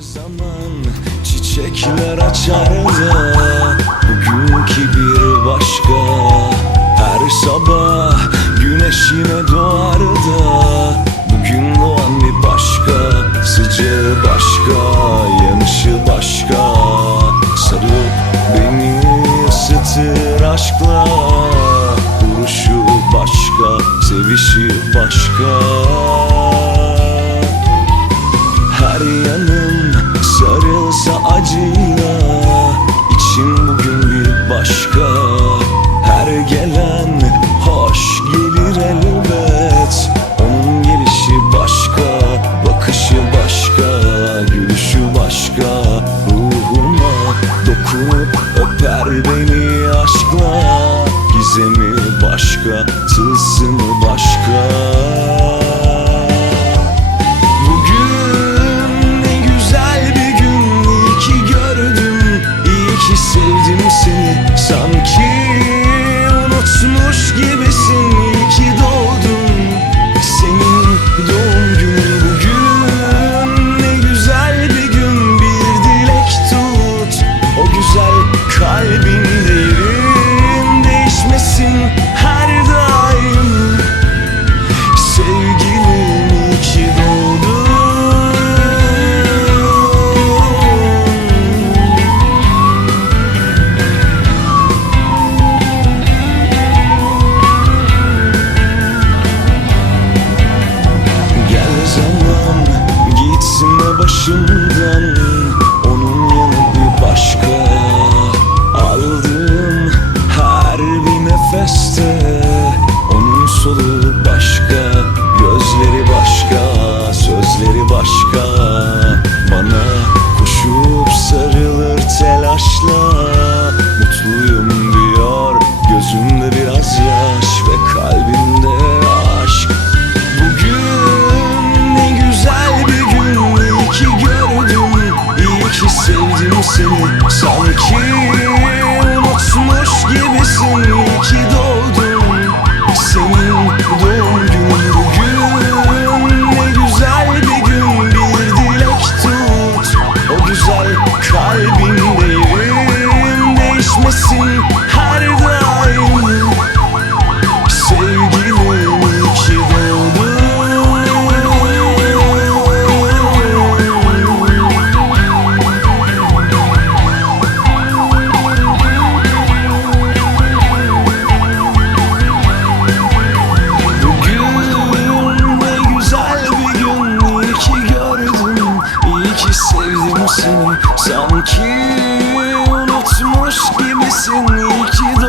Zaman çiçekler açardı Bugünkü bir başka. Her sabah güneş yine doğardı Bugün doğan bir başka. Sıcağı başka Yanışı başka. Sarıp beni ısıtır aşkla. Duruşu başka Sevişi başka acıyla. İçim bugün bir başka. Her gelen hoş gelir elbet. Onun gelişi başka Bakışı başka Gülüşü başka. Ruhuma dokunup öper beni aşkla. Gizemi başka Tılsımı başka ocean seni Sanki unutmuş gibisin. Ki doğdun. Senin doğum Sanki unutmuş gibisin İyi ki